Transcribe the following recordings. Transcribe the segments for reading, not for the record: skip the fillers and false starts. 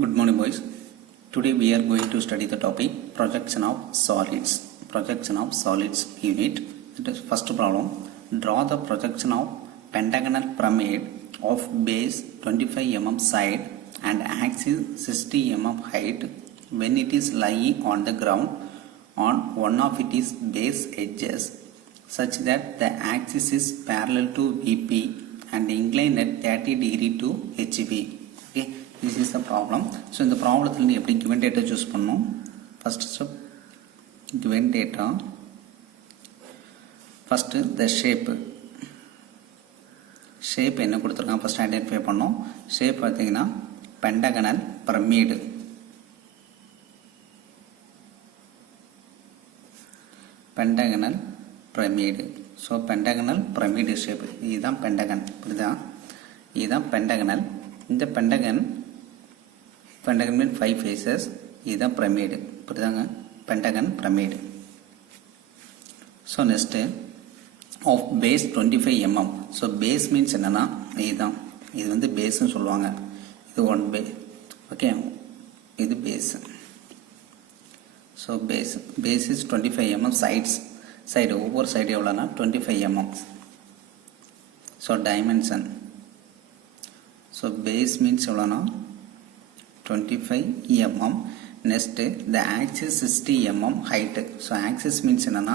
Good morning, boys. Today we are going to study the topic projection of solids. Projection of solids unit. That is first problem. Draw the projection of pentagonal pyramid of base 25 mm side and axis 60 mm height when it is lying on the ground on one of its base edges such that the axis is parallel to VP and inclined at 30 degree to HV. Okay. This is the problem. So in the problem எப்படி given data choose பண்ணோம். First step given data. First the shape என்ன கொடுத்திருக்காங்க first identify பண்ணோம். shape பார்த்தீங்கன்னா pentagonal pyramid. pentagonal pyramid. So pentagonal pyramid shape. இதுதான் pentagon. இதுதான் pentagonal. இந்த pentagon means 5 faces. இதுதான் pyramid. புரியுதாங்க? pentagon pyramid. So next of base 25 mm. So base means என்னன்னா இதுதான். இது வந்து base ன்னு சொல்லுவாங்க. இது one base. Okay. இது base. So base is 25 mm side ஒவ்வொரு சைடு எவ்வளோனா 25 mm. So dimension. So base means எவ்வளோனா 25 mm. Next the axis 60 mm height. So axis means என்னன்னா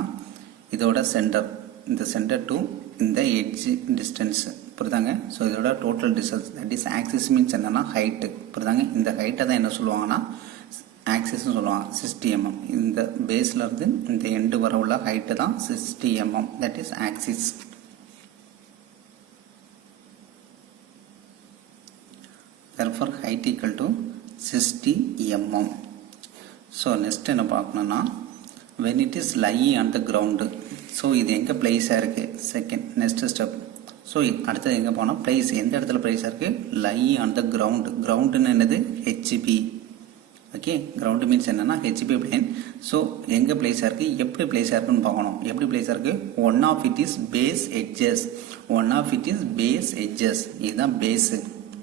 இதோட சென்டர் இந்த சென்டர் டு இந்த எட்ஜ் டிஸ்டன்ஸ் புரியுதாங்க. ஸோ இதோட total distance that is axis means என்னன்னா height புரியுதாங்க. இந்த ஹைட்டை தான் என்ன சொல்லுவாங்கன்னா ஆக்சிஸ்ன்னு சொல்லுவாங்க 60 mm. இந்த பேஸ்ல இருந்து இந்த எண்டு வர உள்ள ஹைட்டு தான் 60 mm. That is axis. therefore height equal to 60 mm. So next என்ன பார்க்கணும்னா when it is lying on the ground. So இது எங்கே பிளேஸாக இருக்குது செகண்ட் நெக்ஸ்ட் ஸ்டெப். ஸோ அடுத்தது எங்கே போனால் பிளேஸ் எந்த இடத்துல பிளேஸாக இருக்குது lying on the ground. கிரவுண்டுன்னு என்னது ஹெச்பி. ஓகே கிரவுண்டு மீன்ஸ் என்னென்னா ஹெச்பி பிளேன். ஸோ எங்கே பிளேஸாக இருக்குது எப்படி பிளேஸாக இருக்குன்னு பார்க்கணும். எப்படி பிளேஸாக இருக்குது one of it is base edges. இதுதான் பேஸு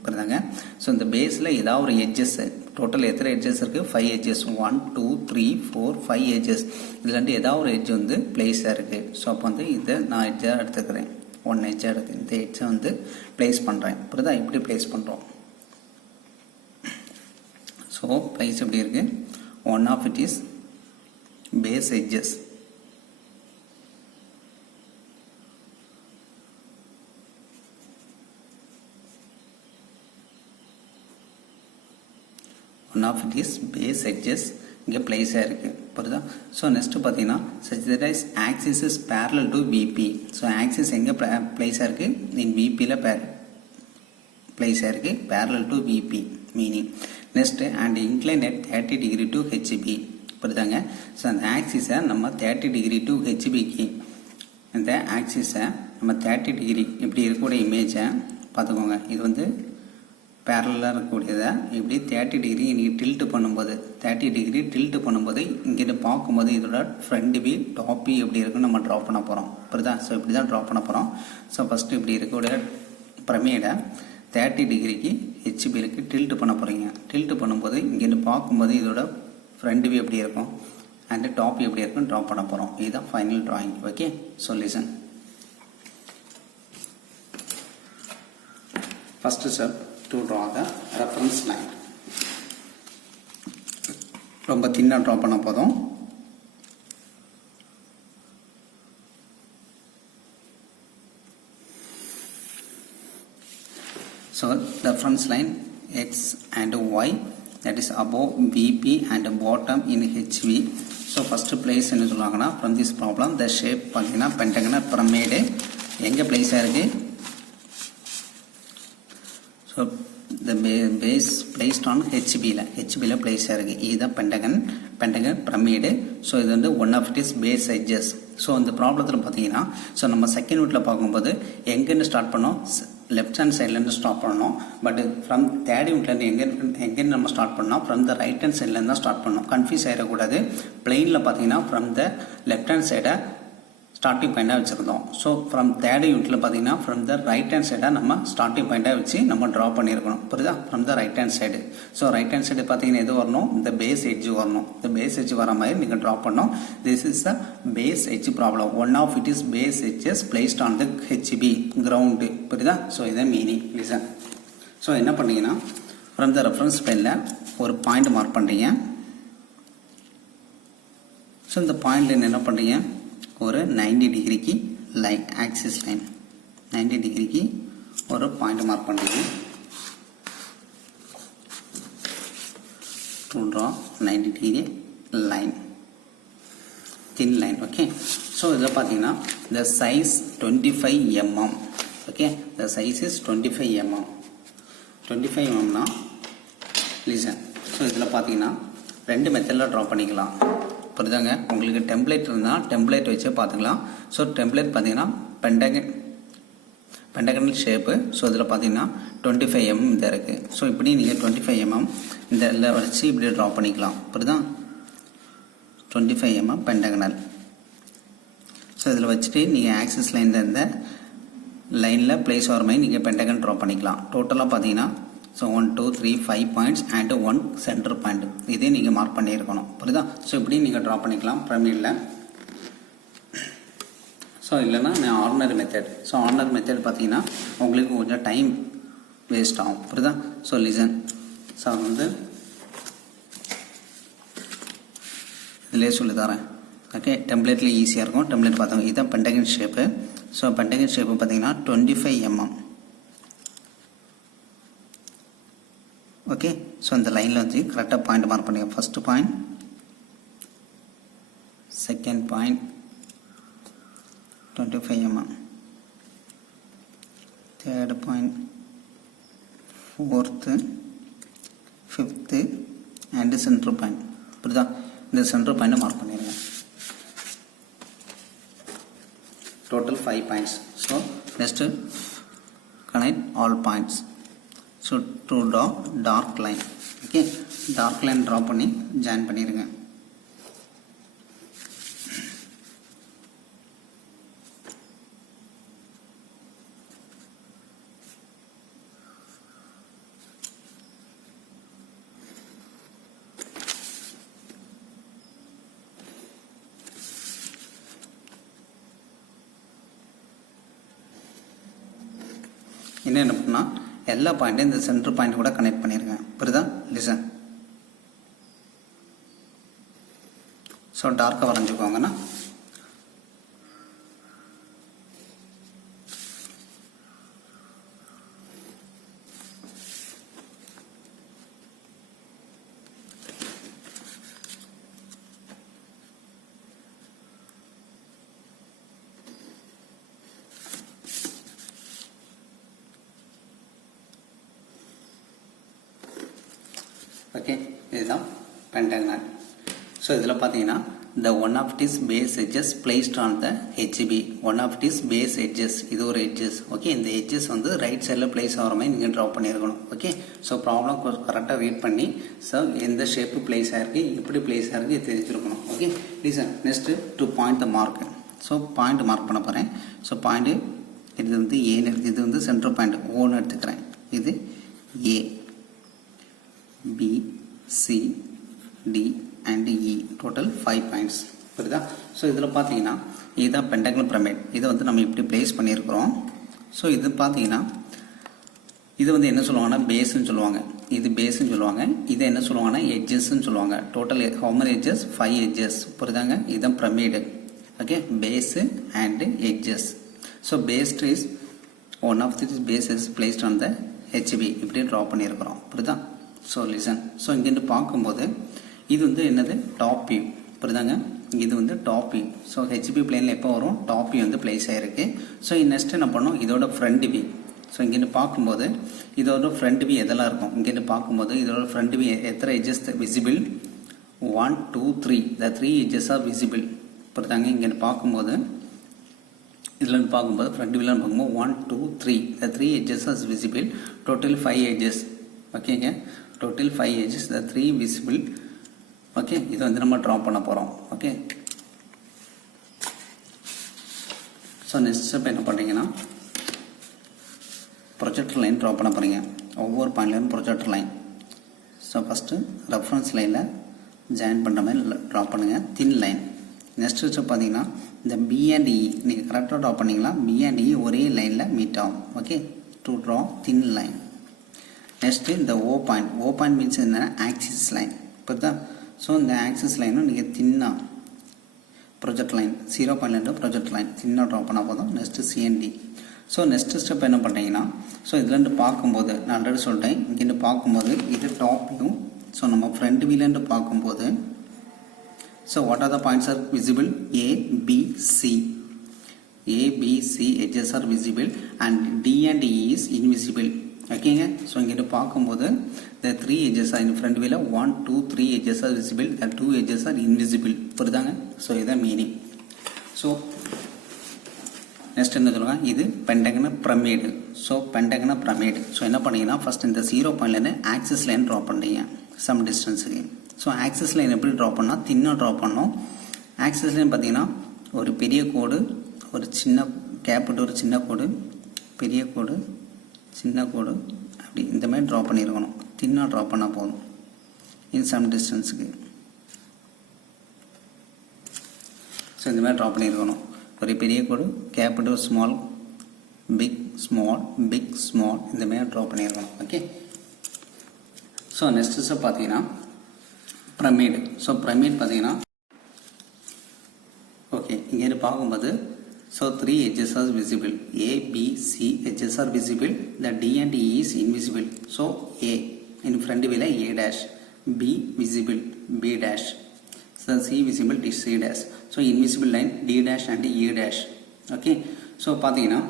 புரியுதாங்க. ஸோ இந்த பேஸில் ஏதாவது ஒரு எட்ஜஸ் டோட்டல் எத்தனை எட்ஜஸ் இருக்குது 5 எட்ஜஸ் 1 2 3 4 5 எட்ஜஸ் இதுலேருந்து ஏதாவது ஒரு எட்ஜ் வந்து பிளேஸாக இருக்குது. ஸோ அப்போ வந்து இதை நான் எட்ஜாக எடுத்துக்கிறேன் 1 எட்ஜாக எடுத்து இந்த எட்ஜை வந்து பிளேஸ் பண்ணுறேன். புரியுதா இப்படி பிளேஸ் பண்ணுறோம். ஸோ பிளேஸ் எப்படி இருக்குது one of it is base edges. One of it is base edges இங்கே பிளேஸாக இருக்குது புரியுதா. ஸோ நெக்ஸ்ட் பார்த்தீங்கன்னா such that is axis is parallel to VP. So axis எங்கே பிளேஸாக இருக்குது இன் விபியில் பிளேஸாக இருக்குது parallel to VP meaning. Next and incline at 30 degree to HP புரியுதாங்க. ஸோ அந்த ஆக்சிஸை நம்ம 30 டிகிரி டு ஹெச்பிக்கு இந்த ஆக்சிஸை நம்ம 30 டிகிரி இப்படி இருக்கக்கூடிய இமேஜை பார்த்துக்கோங்க. இது வந்து பேரலாக இருக்கக்கூடியதை இப்படி 30 டிகிரி நீங்கள் டில்ட்டு பண்ணும்போது 30 டிகிரி டில்ட்டு பண்ணும்போது இங்கிட்ட பார்க்கும்போது இதோட ஃப்ரண்ட் வியூ டாப் வியூ எப்படி இருக்குன்னு நம்ம ட்ரா பண்ண போகிறோம் புரியுதா. ஸோ இப்படி தான் ட்ரா பண்ண போகிறோம். ஸோ ஃபஸ்ட்டு இப்படி இருக்கக்கூடிய பிரமிடை 30 டிகிரிக்கு ஹெச்பிக்கு டில்ட்டு பண்ண போகிறீங்க. டில்ட்டு பண்ணும்போது இங்கிட்ட பார்க்கும்போது இதோட ஃப்ரண்ட் வியூ எப்படி இருக்கும் அண்ட் டாப் வியூ எப்படி இருக்குன்னு ட்ரா பண்ண போகிறோம். இதுதான் final drawing. Okay so listen. First step to draw the reference line. ரொம்ப தின்னா ட்ரா பண்ண போதும். So reference line x and y that is above VP and bottom in HV. So first place என்ன சொல்லுவாங்கன்னா from this problem the shape பார்த்தீங்கன்னா pentagonal pyramid எங்கே பிளேஸாக இருக்கு. So the base placed on ஹெச்பியில் பிளேஸாக இருக்குது. இதுதான் பென்டகன் பிரமிடு. ஸோ இது வந்து one of it is base edges. So இந்த ப்ராப்ளத்தில் பார்த்தீங்கன்னா ஸோ நம்ம செகண்ட் யூனிட்டில் பார்க்கும்போது எங்கேருந்து ஸ்டார்ட் பண்ணோம் லெஃப்ட் ஹேண்ட் சைட்லேருந்து ஸ்டார்ட் பண்ணோம். பட் ஃப்ரம் தேர்ட் யூனிட்லேருந்து எங்கேருந்து நம்ம ஸ்டார்ட் பண்ணோம் ஃப்ரம் த ரைட் ஹேண்ட் சைட்லேருந்து தான் ஸ்டார்ட் பண்ணோம். கன்ஃபியூஸ் ஆகிடக்கூடாது. பிளெயினில் பார்த்தீங்கன்னா ஃப்ரம் த லெஃப்ட் ஹேண்ட் சைடை ஸ்டார்டிங் பாயிண்டாக வச்சுருந்தோம். ஸோ ஃப்ரம் தேர்ட் யூனிட்டில் பார்த்தீங்கன்னா ஃப்ரம் த ரைட் ஹேண்ட் சைடாக நம்ம ஸ்டார்டிங் பாயிண்டாக வச்சு நம்ம ட்ரா பண்ணியிருக்கணும். புரியுதா? From the right hand side. So right hand side பார்த்தீங்கன்னா எது வரணும்? இந்த பேஸ் எட்ஜ் வரணும். இந்த பேஸ் எட்ஜ் வர மாதிரி நீங்கள் ட்ரா பண்ணணும். This is the base edge problem. One of it is base edges placed on the HP ground. புரியுதா? ஸோ இதான் மீனிங். லிசன். ஸோ என்ன பண்ணீங்கன்னா ஃப்ரம் த ரெஃபரன்ஸ் பெனில் ஒரு பாயிண்ட் மார்க் பண்ணுறீங்க. ஸோ இந்த பாயிண்ட்ல என்ன பண்ணுறீங்க? ஒரு 90 டிகிரிக்கு லைன், ஆக்சிஸ் லைன் 90 டிகிரிக்கு ஒரு பாயிண்ட் மார்க் பண்ணுறீங்க. To draw 90 degree line, thin line. Okay. So இதில் பார்த்தீங்கன்னா the size 25 mm. Okay, the size is 25 mm. 25 mmனா லிசன். ஸோ இதில் பார்த்தீங்கன்னா ரெண்டு மெத்தடில் ட்ரா பண்ணிக்கலாம். புரியுதாங்க? உங்களுக்கு டெம்ப்ளேட் இருந்தால் டெம்ப்ளேட் வச்சே பார்த்துக்கலாம். ஸோ டெம்ப்ளேட் பார்த்தீங்கன்னா பென்டகனல் ஷேப்பு. ஸோ இதில் பார்த்தீங்கன்னா 25 mm இந்த இருக்குது. ஸோ இப்படி நீங்கள் 25 mm இந்த இதில் வச்சு இப்படி ட்ரா பண்ணிக்கலாம். புரியுதா? 25 mm பென்டகனல். ஸோ இதில் வச்சுட்டு நீங்கள் ஆக்சிஸ் லைன் இந்த லைனில் பிளேஸ் ஆகிற மாதிரி நீங்கள் பென்டகன் ட்ரா பண்ணிக்கலாம். டோட்டலாக பார்த்தீங்கன்னா so 1 2 3 5 points and 1 centre point. இதே நீங்கள் மார்க் பண்ணியிருக்கணும். புரியுதா? ஸோ இப்படி நீங்கள் ட்ரா பண்ணிக்கலாம் பிரமிடில். ஸோ இல்லைன்னா நான் ordinary method. So ordinary method பார்த்தீங்கன்னா உங்களுக்கு கொஞ்சம் டைம் வேஸ்ட் ஆகும். புரியுதா? So listen. ஸோ வந்து இதிலே சொல்லி தரேன். ஓகே, டெம்ப்ளேட்லேயே ஈஸியாக இருக்கும். டெம்ப்ளேட் பார்த்தோம். இதுதான் pentagon shape. So pentagon shape பார்த்தீங்கன்னா 25 mm. ஓகே. ஸோ இந்த லைனில் வந்து கரெக்டாக பாயிண்ட் மார்க் பண்ணிங்க. First point, second point 25 mm, third point, fourth, fifth and centre point. புரியுதா? இந்த சென்ட்ரு பாயிண்ட்டை மார்க் பண்ணிடுங்க. Total 5 points. So next connect all points. So to draw dark line. Okay, dark line draw பண்ணி join பண்ணிடுங்க. என்ன பண்ணால் எல்லா பாயிண்ட்டும் இந்த சென்டர் பாயிண்ட் கூட கனெக்ட் பண்ணிருங்க. புரியுதா? லிசன். ஸோ டார்க்காக வரைஞ்சிக்கோங்கண்ணா. ஓகே, இதுதான் பென்டகன். ஸோ இதில் பார்த்தீங்கன்னா the one of it is base edges placed on the HB. one of it is base edges. இது ஒரு edges. ஓகே, இந்த edges வந்து ரைட் சைடில் பிளேஸ் ஆகிற மாதிரி நீங்கள் ட்ரா பண்ணியிருக்கணும். ஓகே, ஸோ ப்ராப்ளம் கரெக்டாக ரீட் பண்ணி ஸோ எந்த ஷேப்பு பிளேஸ் ஆகிருக்கு, எப்படி பிளேஸ் ஆகிருக்கு தெரிஞ்சிருக்கணும். Okay, lesion. Next to point the mark. So point mark பண்ண போகிறேன். ஸோ பாயிண்ட்டு இது வந்து ஏன்னு இருக்குது. இது வந்து சென்ட்ரல் பாயிண்ட் ஓன்னு எடுத்துக்கிறேன். இது A, B, C, D and E. Total 5 points. புரியுதா? ஸோ இதில் பார்த்தீங்கன்னா இதுதான் பென்டகனல் பிரமிட். இதை வந்து நம்ம இப்படி பிளேஸ் பண்ணியிருக்கிறோம். ஸோ இது பார்த்தீங்கன்னா இது வந்து என்ன சொல்லுவாங்கன்னா பேஸ்ன்னு சொல்லுவாங்க. இது பேஸ்ன்னு சொல்லுவாங்க. இதை என்ன சொல்லுவாங்கன்னா எட்ஜஸ்ன்னு சொல்லுவாங்க. Total how many edges? 5 edges. புரியுதாங்க? இதுதான் pyramid. Okay, base and edges. So based is one of this base is placed on the HP. இப்படி ட்ரா பண்ணியிருக்கிறோம். புரியுதா? So listen. ஸோ இங்கேருந்து பார்க்கும்போது இது வந்து என்னது? Top view. புரியுதாங்க? இது வந்து டாப் வியூ. ஸோ ஹெச்பி பிளேனில் எப்போ வரும்? டாப் வியூ வந்து பிளேஸ் ஆகிருக்கு. ஸோ நெக்ஸ்ட் என்ன பண்ணோம்? இதோட ஃப்ரண்ட் வியூ. ஸோ இங்கேருந்து பார்க்கும்போது இதோட ஃப்ரண்ட் வியூ எதெல்லாம் இருக்கும்? இங்கேருந்து பார்க்கும்போது இதோட ஃப்ரண்ட் வியூ எத்தனை edges visible? 1 2 3. The 3 edges are visible. புரியுதாங்க? இங்கேருந்து பார்க்கும்போது இதில் பார்க்கும்போது ஃப்ரண்ட் வியூவில் பார்க்கும்போது 1 2 3. The 3 edges are visible. Total 5 edges. ஓகேங்க, டோட்டல் 5 எட்ஜஸ். த 3 விசிபிள். ஓகே, இதை வந்து நம்ம ட்ரா பண்ண போகிறோம். ஓகே, ஸோ நெக்ஸ்ட் ஸ்டெப் என்ன பண்ணுறீங்கன்னா ப்ரொஜெக்டர் லைன் ட்ரா பண்ண போகிறீங்க. ஒவ்வொரு பாயிண்ட்லேயும் projector line. So first reference லைனில் ஜாயின் பண்ணுற மாதிரி ட்ரா பண்ணுங்கள், தின் லைன். நெக்ஸ்ட் ஸ்டெப் பார்த்தீங்கன்னா இந்த பி அண்ட் இ நீங்கள் கரெக்டாக ட்ரா பண்ணிங்கன்னா பி அண்ட் இ ஒரே லைனில் மீட் ஆகும். Okay, to draw thin line. Next இந்த ஓ பாயிண்ட் மீன்ஸ் என்ன, ஆக்சிஸ் லைன். புரியுதா? ஸோ இந்த ஆக்சிஸ் லைனும் நீங்கள் தின்னாக ப்ரொஜெக்ட் லைன் 0.2 ப்ரொஜெக்ட் லைன் தின்னாக ட்ரா பண்ணால் போதும். Next C and D. So next step என்ன பண்ணுறீங்கன்னா, ஸோ இதுலேருந்து பார்க்கும்போது நான் ஆல்ரெடி சொல்லிட்டேன், இங்கேருந்து பார்க்கும்போது இது டாப் வியூ. ஸோ நம்ம ஃப்ரண்ட் வியூலேருந்து பார்க்கும்போது so what are the points are visible, A B C. A, B, C edges are visible and D and E is invisible. ஓகேங்க. ஸோ இங்கிட்ட பார்க்கும்போது the 3 edges are in front wheel 1, 2, 3 edges are visible, the 2 edges are invisible. புரியுதாங்க? So இதான் meaning. So next என்ன சொல்லுவாங்க, இது pentagonal pyramid. So pentagonal pyramid. So என்ன பண்ணீங்கன்னா ஃபர்ஸ்ட் இந்த 0 பாயிண்ட்லேருந்து ஆக்சிஸ் லைன் ட்ரா பண்ணுறீங்க சம் டிஸ்டன்ஸுக்கு. ஸோ ஆக்சிஸ் லைன் எப்படி ட்ரா பண்ணால் தின்னாக ட்ரா பண்ணோம். ஆக்சிஸ் லைன் பார்த்தீங்கன்னா ஒரு பெரிய கோடு, ஒரு சின்ன கேப்பிட்டு ஒரு சின்ன கோடு, பெரிய கோடு, சின்ன கோடு, அப்படி இந்த மாதிரி ட்ரா பண்ணியிருக்கணும். தின்னாக ட்ரா பண்ணால் போதும் இன் சம் டிஸ்டன்ஸுக்கு. ஸோ இந்த மாதிரி ட்ரா பண்ணியிருக்கணும். ஒரு பெரிய கோடு, கேப்பிட்டு small, big small, big small, இந்த மாதிரி ட்ரா பண்ணியிருக்கணும். ஓகே. ஸோ நெக்ஸ்ட் ஸ்டெப் பார்த்தீங்கன்னா பிரமிடு. ஸோ பிரமிட் பார்த்தீங்கன்னா ஓகே இங்கே பார்க்கும்போது so 3 edges are visible, A, B, C edges are visible, the D and E is invisible. So A in front will A dash, B visible, B dash, so C visible, D C dash. So invisible line D dash and E dash. Okay. So பார்த்தீங்கன்னா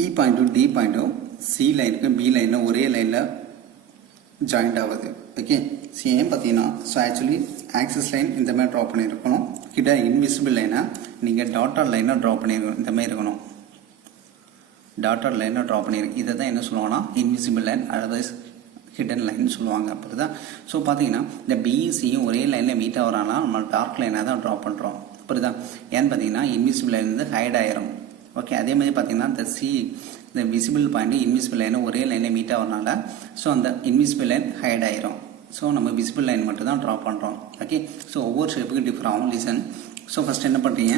E point to D point to C line B line ஒரே லைனில் joint ஆகுது. Okay. Same பார்த்தீங்கன்னா so actually axis line இந்த மாதிரி draw பண்ணியிருக்கணும். கிட்ட invisible லைனை நீங்கள் டாட்டர் லைனாக ட்ரா பண்ணியிருக்கணும். இந்த மாதிரி இருக்கணும், டாட்டர் லைனாக ட்ரா பண்ணியிருக்கு. இதை தான் என்ன சொல்லுவாங்கன்னா invisible line, otherwise hidden line சொல்லுவாங்க. அப்படிதா. ஸோ பார்த்தீங்கன்னா இந்த பிஇசியும் ஒரே லைனில் மீட் ஆகிறாங்கன்னா நம்ம டார்க் லைனாக தான் ட்ரா பண்ணுறோம். அப்படிதான். ஏன்னு பார்த்தீங்கன்னா இன்விசிபிள் லைன் வந்து ஹைட் ஆயிரும். ஓகே. அதே மாதிரி பார்த்தீங்கன்னா இந்த விசிபிள் பாயிண்ட் இன்விசிபிள் லைனும் ஒரே லைனில் மீட் ஆகிறனால ஸோ அந்த இன்விசிபிள் லைன் ஹைட் ஆயிரும். ஸோ நம்ம விசிபிள் லைன் மட்டும் தான் ட்ரா பண்ணுறோம். ஓகே. ஸோ ஒவ்வொரு ஷேப்புக்கும் டிஃபர் ஆகும். லிசன். ஸோ ஃபஸ்ட் என்ன பண்ணுறீங்க,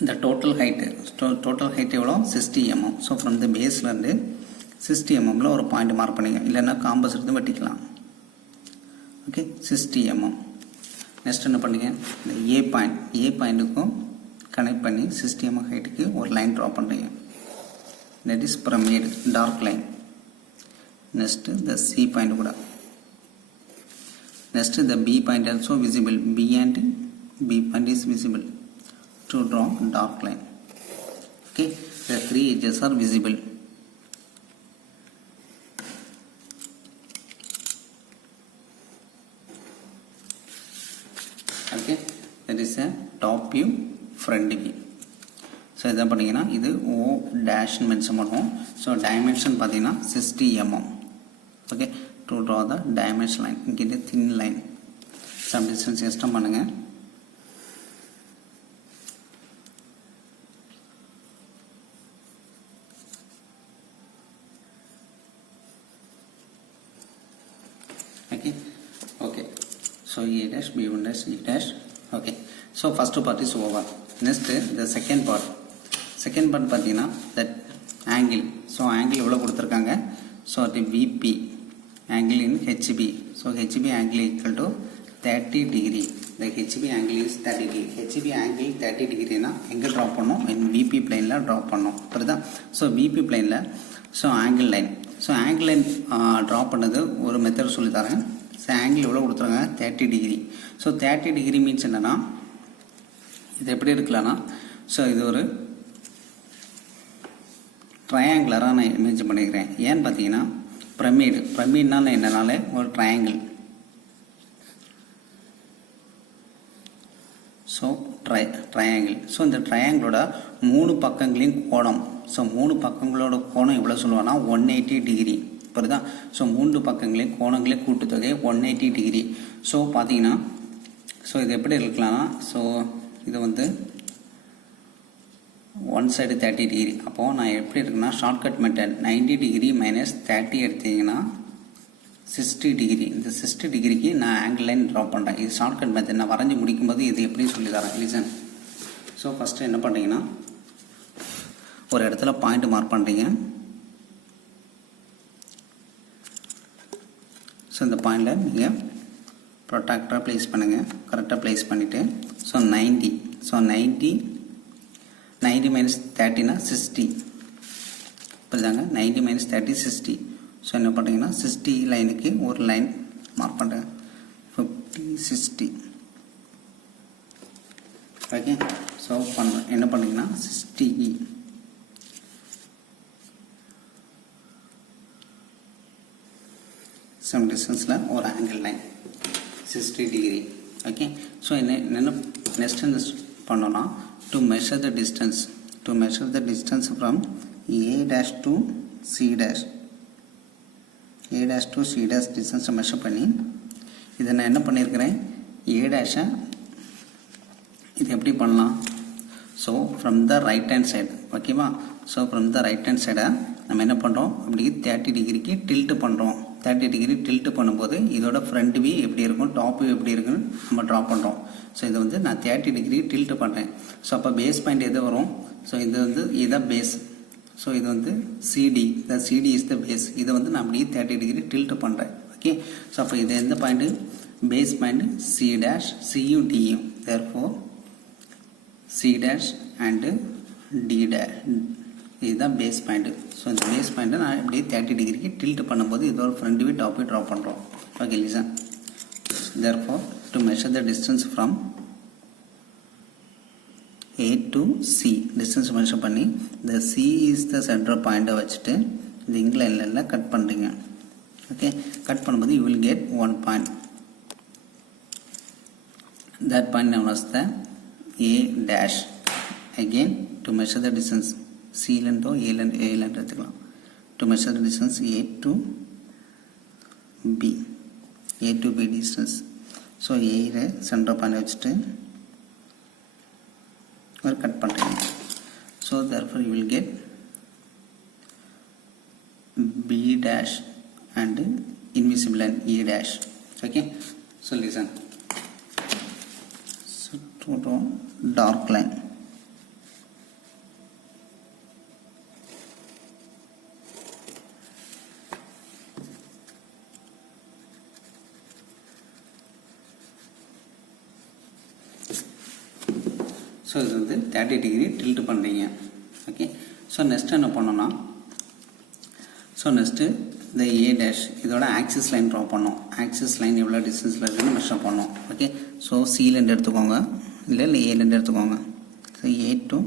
இந்த டோட்டல் ஹைட் எவ்வளோ, 60 mm. ஸோ ஃப்ரம் த பேஸ்லேருந்து 60 mm ஒரு பாயிண்ட் மார்க் பண்ணிங்க, இல்லைன்னா காம்பஸ் எடுத்து வெட்டிக்கலாம். ஓகே. 60 mm. நெக்ஸ்ட் என்ன பண்ணுங்க, இந்த ஏ பாயிண்ட்டுக்கும் கனெக்ட் பண்ணி 60 mm ஹைட்டுக்கு ஒரு லைன் ட்ரா பண்ணுறீங்க. That is pyramid, dark line. Next இந்த சி பாயிண்ட் கூட. Next the B point also visible, B and B point is visible to draw dark line. Okay, the 3 edges are visible. Okay, that is a top view, front view. So இதை பண்ணிங்கன்னா இது O dash mention பண்ணுவோம். So dimension பார்த்தீங்கன்னா 60 mm. Okay. to draw the dimension line. இங்கே thin line some distance extend பண்ணுங்க. okay. So A dash, B1 dash, E dash. Okay. So first part is over. Next the second part பார்த்தீங்கன்னா that angle. So angle எவ்வளோ கொடுத்துருக்காங்க, so the VP angle in HB. So HB angle equal to 30 degree. The HB angle is 30 degree. HB angle 30 degree na எங்க drop பண்ணோம், in VP plane ல drop பண்ணோம். புரியுதா? So VP plane ல so angle line. So angle line drop பண்ணது ஒரு method சொல்லி தரேன். So angle எவ்வளவு கொடுத்துறாங்க, 30 degree. So 30 degree means என்னன்னா இது எப்படி இருக்கலாம்னா, so இது ஒரு ட்ரையாங்குலராக நான் இமேஜ் பண்ணிக்கிறேன். ஏன்னு பார்த்தீங்கன்னா பிரமிட்னா என்னனாலே ஒரு ட்ரையாங்கிள். So triangle. ஸோ இந்த ட்ரையாங்கிளோட 3 பக்கங்களையும் கோணம், ஸோ 3 பக்கங்களோட கோணம் எவ்வளோ சொல்லுவாங்கன்னா 180 டிகிரி. புரியுதா? ஸோ 3 பக்கங்களையும் கோணங்களையும் கூட்டுத்தொகை 180 டிகிரி. ஸோ பார்த்தீங்கன்னா ஸோ இது எப்படி இருக்கலாம்னா, ஸோ இது வந்து ஒன் சைடு 30 டிகிரி. அப்போது நான் எப்படி இருக்குன்னா ஷார்ட்கட் மெத்தட் 90 டிகிரி மைனஸ் 30 எடுத்தீங்கன்னா 60 டிகிரி. இந்த 60 டிகிரிக்கு நான் ஆங்கிள் லைன் ட்ரா பண்ணுறேன். இது ஷார்ட்கட் மெத்தட். நான் வரைஞ்சி முடிக்கும்போது இது எப்படி சொல்லி தரேன். லிசன். ஸோ ஃபஸ்ட்டு என்ன பண்ணுறீங்கன்னா ஒரு இடத்துல பாயிண்ட் மார்க் பண்ணுறீங்க. ஸோ இந்த பாயிண்டில் நீங்கள் ப்ரொட்ராக்டராக ப்ளேஸ் பண்ணுங்கள். கரெக்டாக ப்ளேஸ் பண்ணிவிட்டு ஸோ 90. ஸோ 90 மைனஸ் 30னா 60. புரியுதாங்க? 90 மைனஸ் 30 60. ஸோ என்ன பண்ணுறீங்கன்னா 60 லைனுக்கு ஒரு லைன் மார்க் பண்ணுறேன். 50 60. ஓகே. ஸோ என்ன பண்ணுறீங்கன்னா 60 சம் டிஸ்டன்ஸில் ஒரு angle line 60 degree. Okay. So என்ன நெக்ஸ்ட் என்ன பண்ணோன்னா to measure the distance from A dash to C dash டிஸ்டன்ஸை மெஷர் பண்ணி இதை நான் என்ன பண்ணியிருக்கிறேன் A டேஷை இது எப்படி பண்ணலாம். So from the right hand side. ஓகேவா? So from the right hand சைடை நம்ம என்ன பண்ணுறோம் அப்படி 30 டிகிரிக்கு டில்ட்டு பண்ணுறோம். 30 டிகிரி டில்ட்டு பண்ணும்போது இதோட ஃப்ரண்ட் வியூ எப்படி இருக்கும், டாப் வியூ எப்படி இருக்குன்னு நம்ம ட்ரா பண்ணுறோம். ஸோ இது வந்து நான் 30 டிகிரி டில்ட்டு பண்ணுறேன். ஸோ அப்போ பேஸ் பாயிண்ட் எது வரும்? ஸோ இது வந்து இதுதான் பேஸ். ஸோ இது வந்து CD. The CD is the base. இதை வந்து நான் அப்படியே 30 டிகிரி டில்ட்டு பண்ணுறேன். ஓகே. ஸோ அப்போ இது எந்த point? Base point C dash CU DU. Therefore C dash and D dash இதுதான் பேஸ் பாயிண்ட்டு. ஸோ இந்த பேஸ் பாயிண்ட்டை நான் இப்படியே 30 டிகிரிக்கு டில்ட் பண்ணும்போது இதோட front view top view draw பண்ணுறோம். Okay listen. Therefore to measure the distance from A to C distance measure பண்ணி இந்த C இஸ் த சென்டர் பாயிண்ட்டை வச்சுட்டு இந்த இங்கிலைனில் கட் பண்ணுறீங்க. ஓகே. கட் பண்ணும்போது you will get 1 point. That point known as the A dash. Again to measure the distance C Landau A Landau எடுத்துக்கலாம். To measure the distance A to B distance. So ஏல centre point வச்சுட்டு ஒரு cut பண்ணுறீங்க. So therefore you will get B dash and invisible line A dash. Okay. So listen. So to dark line. So இது வந்து 30 degree tilt பண்ணுறீங்க. Okay. So next என்ன பண்ணோன்னா next இந்த A டேஷ் இதோட ஆக்சிஸ் லைன் ட்ரா பண்ணோம். Axis line எவ்வளோ டிஸ்டன்ஸில் இருக்குன்னு மெஷர் பண்ணோம். ஓகே. ஸோ Cலேருந்து எடுத்துக்கோங்க, இல்லை Aலேருந்து எடுத்துக்கோங்க. So A to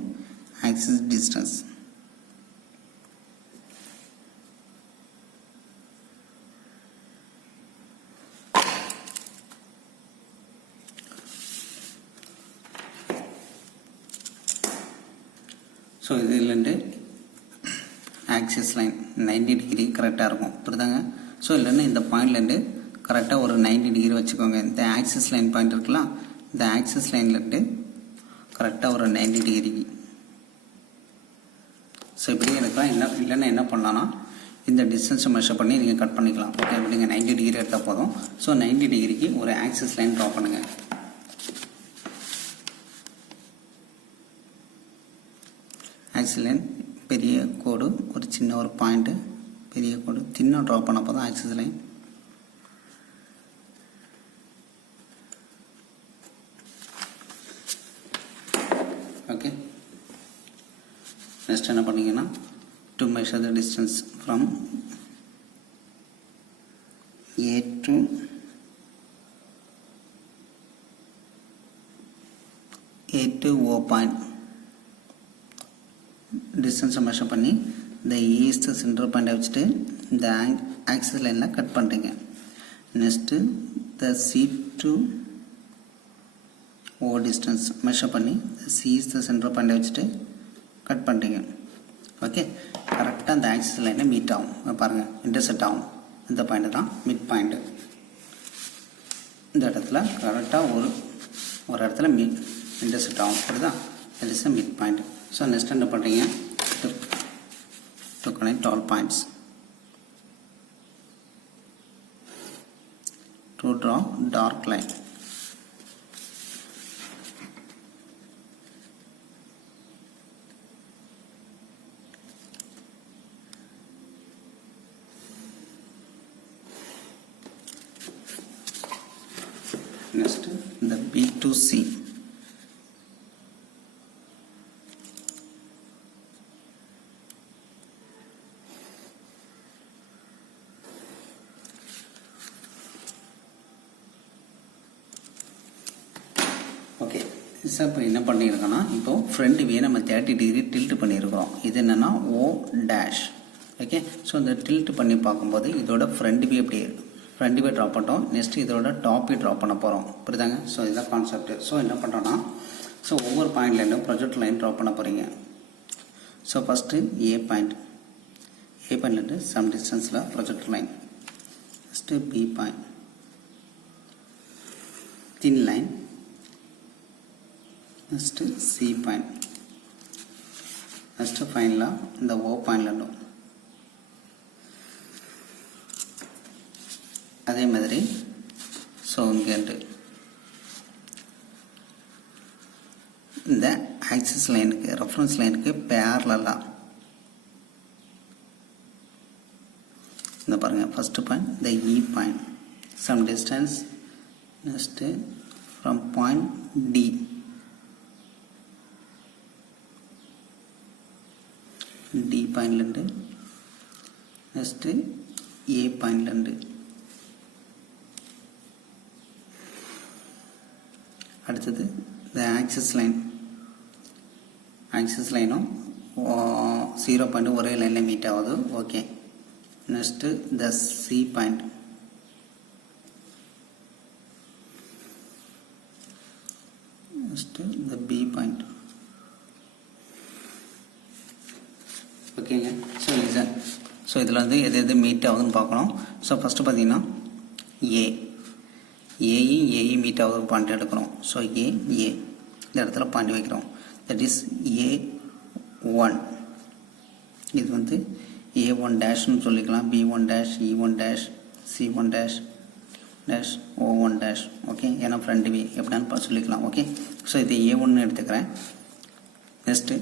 axis distance. So இதுலேருந்து ஆக்சிஸ் லைன் 90 டிகிரி கரெக்டாக இருக்கும். புரியுதாங்க? ஸோ இல்லைன்னா இந்த பாயிண்ட்லேருந்து கரெக்டாக ஒரு 90 டிகிரி வச்சுக்கோங்க. இந்த ஆக்சிஸ் லைன் பாயிண்ட் இருக்கலாம், இந்த ஆக்சிஸ் லைன்லேருந்து கரெக்டாக ஒரு 90 டிகிரி. ஸோ இப்படி இருக்கலாம். இல்லைன்னா என்ன பண்ணலான்னா இந்த டிஸ்டன்ஸை மெஷர் பண்ணி நீங்கள் கட் பண்ணிக்கலாம். ஓகே. இப்படிங்க 90 டிகிரி எடுத்தால் போதும். ஸோ 90 டிகிரிக்கு ஒரு ஆக்சிஸ் லைன் ட்ரா பண்ணுங்கள். ஆக்சிஸ் லைன் பெரிய கோடு, ஒரு சின்ன ஒரு பாயிண்ட்டு, பெரிய கோடு சின்ன ட்ரா பண்ணப்போ தான் ஆக்சிஸ் லைன். ஓகே. நெக்ஸ்ட் என்ன பண்ணீங்கன்னா to measure the distance from A to O point டிஸ்டன்ஸை மெஷர் பண்ணி இந்த ஈஸ்ட் சென்டர் பாயிண்டை வச்சுட்டு இந்த ஆக்சிஸ் லைனில் கட் பண்ணுறீங்க. Next the C to O distance measure பண்ணி C இஸ் த சென்டர் பாயிண்டை வச்சுட்டு கட் பண்ணுறீங்க. ஓகே. கரெக்டாக அந்த ஆக்சிஸ் லைனை மீட் ஆகும். பாருங்கள், இன்டர்செக்ட் ஆகும். இந்த பாயிண்ட்டு தான் மிட் பாயிண்ட்டு. இந்த இடத்துல கரெக்டாக ஒரு இடத்துல இன்டர்செக்ட் ஆகும். அப்படிதான் that is the mid point. So next என்ன பண்ணுறீங்க, to connect all points, to draw dark line. Next, the B to C. Okay, sir இப்போ என்ன பண்ணியிருக்கோன்னா, இப்போ ஃப்ரண்ட் வியூ நம்ம 30 டிகிரி டில்ட் பண்ணியிருக்கிறோம். இது என்னென்னா O டேஷ். ஓகே, ஸோ இந்த டில்ட் பண்ணி பார்க்கும்போது இதோட ஃப்ரண்ட் வியூ எப்படி ஃப்ரண்ட் வியூ ட்ரா பண்ணிட்டோம். நெக்ஸ்ட் இதோட டாப் வியூ ட்ரா பண்ண போகிறோம். புரியுதாங்க? ஸோ இதுதான் கான்செப்ட். ஸோ என்ன பண்ணுறோன்னா, ஸோ ஒவ்வொரு பாயிண்ட்லேயும் ப்ரொஜெக்ட் லைன் ட்ரா பண்ண போகிறீங்க. ஸோ ஃபஸ்ட்டு ஏ பாயிண்ட்லேருந்து சம் டிஸ்டன்ஸில் project line. Next B point, thin line. Next C point. Next ஃபைனலாக இந்த ஓ பாயிண்ட்லேருந்தும் அதே மாதிரி. ஸோ இங்கேட்டு இந்த ஆக்சிஸ் லைனுக்கு ரெஃபரன்ஸ் லைனுக்கு பேரலாக இந்த பாருங்கள், ஃபஸ்ட்டு பாயிண்ட் இந்த E point some distance. Next from point D, D பாயிண்ட்லேருந்து நெக்ஸ்ட்டு ஏ பாயிண்ட்லேருந்து அடுத்தது இந்த ஆக்சிஸ் லைனும் 0 பாயிண்ட் ஒரே லைனில் மீட் ஆகுது. ஓகே, நெக்ஸ்ட்டு இந்த சி பாயிண்ட். நெக்ஸ்ட்டு இந்த பி பாயிண்ட். ஓகேங்க, ஸோ இதில் வந்து எது மீட் ஆகுதுன்னு பார்க்கணும். ஸோ ஃபஸ்ட்டு பார்த்தீங்கன்னா ஏயும் மீட் ஆகுது பாயிண்ட் எடுக்கிறோம். ஸோ ஏ இந்த இடத்துல பாயிண்ட் வைக்கிறோம். That is A1. இது வந்து A1 டேஷ்னு சொல்லிக்கலாம், B1 dash, E1 dash, C1 dash dash, O1 dash. Okay, ஏன்னா ஃப்ரண்ட் வி எப்படின்னு சொல்லிக்கலாம். ஓகே, ஸோ இது A1 எடுத்துக்கிறேன். நெக்ஸ்ட்டு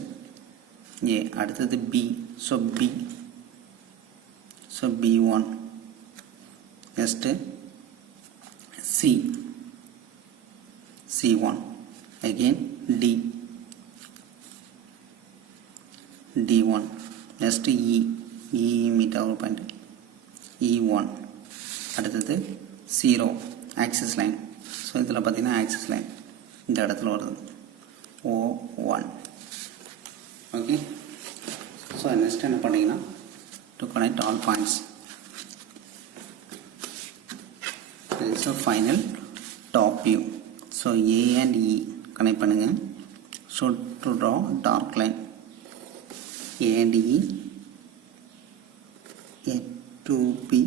ஏ, அடுத்தது B. So B1. Next C1. again D1. next E meet our point E1. அடுத்தது 0 axis line. So இதில் பார்த்தீங்கன்னா axis line இந்த இடத்துல வருது O1. ஓகே, ஸோ நெக்ஸ்ட் என்ன பண்ணிங்கன்னா, to connect all points. This is a final top view. So A and E connect பண்ணுங்க. So to draw dark line A and E, A to B.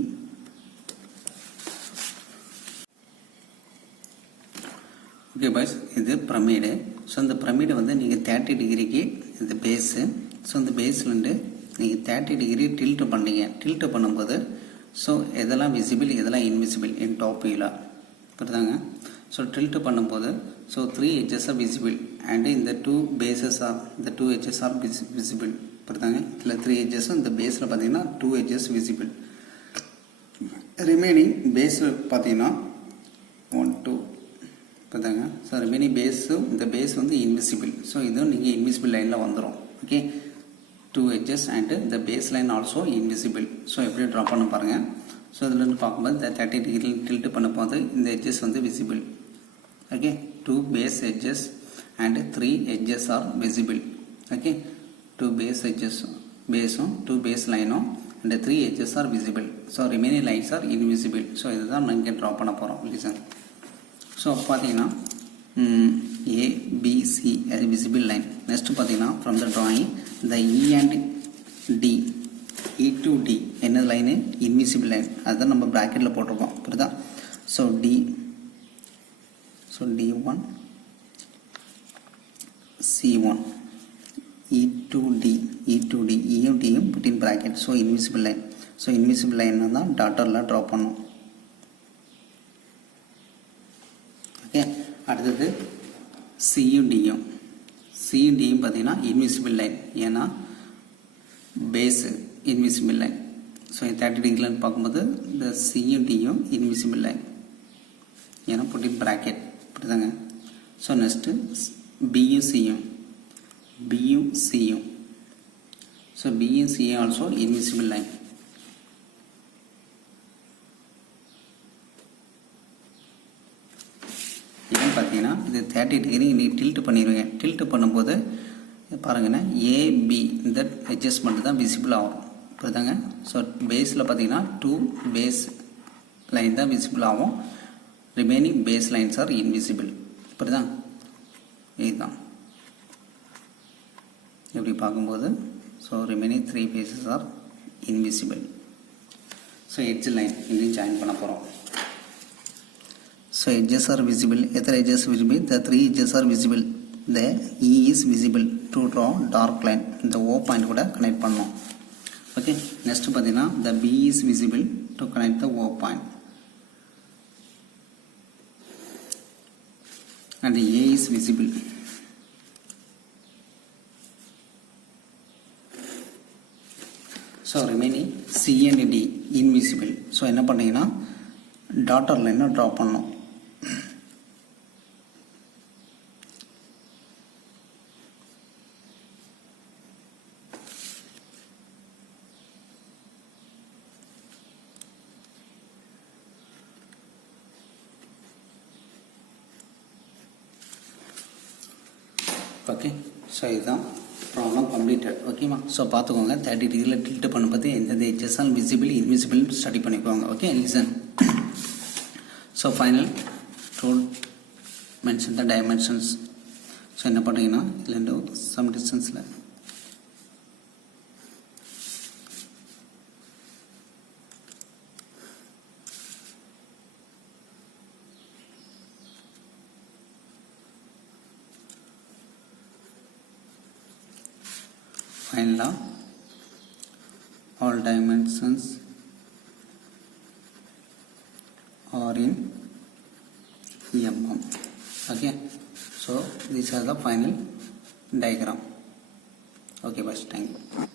Okay boys, இது pyramid. So இந்த pyramid வந்து நீங்கள் 30 டிகிரிக்கு இது base. So இந்த பேஸ்லேருந்து நீங்கள் 30 டிகிரி டில்ட் பண்ணீங்க. டில்ட் பண்ணும்போது ஸோ எதெல்லாம் விசிபிள் எதெல்லாம் இன்விசிபிள் இன் டாப் வியூவில் புரியுதாங்க. ஸோ டில்ட் பண்ணும்போது so 3 edges are visible and இந்த 2 bases are edges are visible புரியுதாங்க. இதில் 3 edges, இந்த பேஸில் பார்த்தீங்கன்னா 2 edges விசிபிள். ரிமைனிங் பேஸில் பார்த்தீங்கன்னா 1 2 புரியுதாங்க. ஸோ ரிமைனிங் பேஸும் இந்த பேஸ் வந்து இன்விசிபிள். ஸோ இதுவும் நீங்கள் இன்விசிபிள் லைனில் வந்துடும். Okay, 2 edges and the baseline also invisible. So எப்படி ட்ரா பண்ண பாருங்கள். ஸோ இதில் பார்க்கும்போது இந்த 30 டிகிரி டில்ட் பண்ண போது இந்த edges வந்து visible. Okay, 2 base edges and 3 edges are visible. Okay, 2 base edges பேஸும் 2 base லைனும் and 3 edges are visible. So remaining lines are invisible. So இதுதான் நான் இங்கே ட்ரா பண்ண போகிறோம். லிசன். ஸோ பார்த்தீங்கன்னா A, B, C as visible line. Next பார்த்தீங்கன்னா from the drawing the E and D, E to D என்ன line invisible line. அதுதான் நம்ம ப்ராக்கெட்டில் போட்டிருக்கோம் புரியுதா. ஸோ D1, C1, E2D யும் D யும் put in bracket. So invisible line. So invisible line தான் டாட்டர்ல ட்ரா பண்ணும். ஓகே, அடுத்தது சியும் டியும் பார்த்தீங்கன்னா இன்விசிபிள் லைன், ஏன்னா பேஸு இன்விசிபிள் லைன். ஸோ 30 டிகிரியில் பார்க்கும்போது இந்த சியும் டியும் இன்விசிபிள் லைன், ஏன்னா புட் இன் ப்ராக்கெட் புரியுதாங்க. ஸோ நெக்ஸ்ட்டு பியும் சியும் ஸோ பியும் சியும் ஆல்சோ இன்விசிபிள் லைன். ஏன்னு பார்த்தீங்கன்னா இது 30 டிகிரி இன்னைக்கு டில்ட் பண்ணிடுவீங்க. டில்ட் பண்ணும்போது பாருங்கன்னா ஏபி இந்த அட்ஜஸ்ட்மெண்ட் தான் விசிபிள் ஆகும் புரியுதாங்க. ஸோ பேஸில் பார்த்தீங்கன்னா 2 பேஸ் லைன் தான் விசிபிள் ஆகும், remaining base lines are invisible புரியுதா. இதுதான் இப்படி பார்க்கும்போது so remaining 3 bases are invisible. So edge line இன்னும் ஜாயின் பண்ண போகிறோம். So edges are visible. Ether edges visible. The 3 edges are visible. The E is visible to draw dark line. The O point கூட connect பண்ணோம். Okay. Next பார்த்தீங்கன்னா the B is visible to connect the O point. And the A is visible. So remaining C and D invisible. So என்ன பண்ணீங்கன்னா daughter லைனை draw பண்ணோம். Okay, so இதுதான் problem completed. ஓகேம்மா, so பார்த்துக்கோங்க 30 டிகிரியில் டில்ட் பண்ணும்போது எந்தெந்த edges all visible invisible study பண்ணிக்கோங்க. Okay, listen. ஸோ ஃபைனல் டோல் மென்ஷன் த டைமென்ஷன்ஸ். ஸோ என்ன பண்ணுறீங்கன்னா இதில் சம் டிஸ்டன்ஸில் ஃபைனலாக all dimensions are in mm. Okay, so these are the final diagram. Okay, bye. Thank you.